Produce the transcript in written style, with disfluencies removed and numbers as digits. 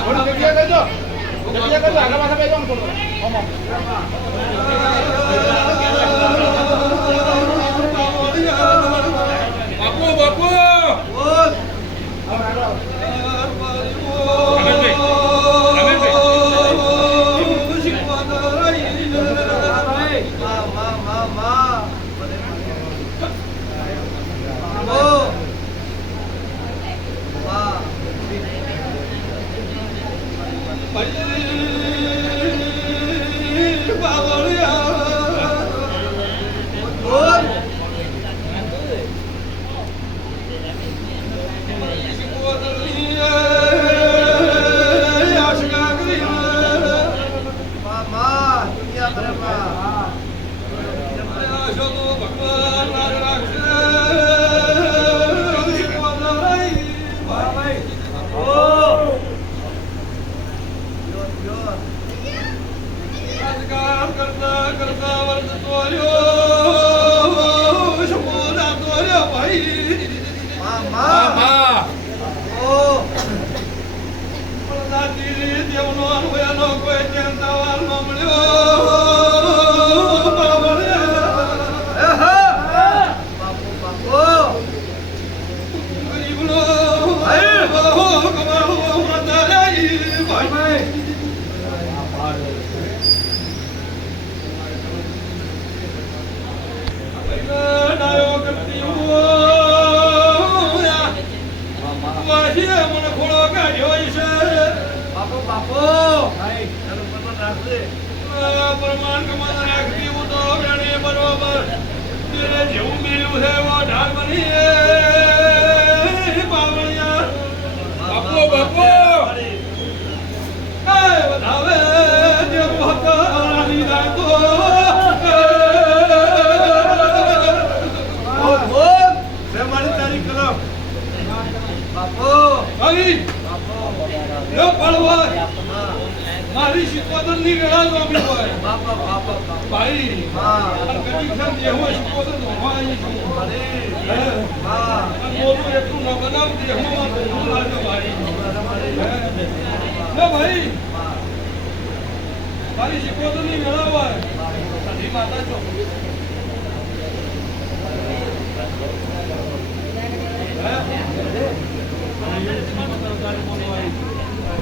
થોડી જગ્યા કરજો આગળ પાછા બેસો થોડું બાપુ બાપુ પ્રમાણ કમાન રાખતી હું તો બરોબર જેવું મેળ્યું છે એવો ઢાલ બની બાપો બાપો વધાવે જેવું હતી રાખો મારી તારીખ કરો બાપો પડવા મારી શિકોતર ની વેળા જ વાપરી હોય બાપા બાપા ભાઈ હા કદી ખમ દેહો શિકોતર ધોવાઈ છું અરે હા મોટું એટલું ન બનાવ દેહમાં તો લાગે ભાઈ લે ભાઈ મારી શિકોતર ની વેળા હોય સધી માતા છો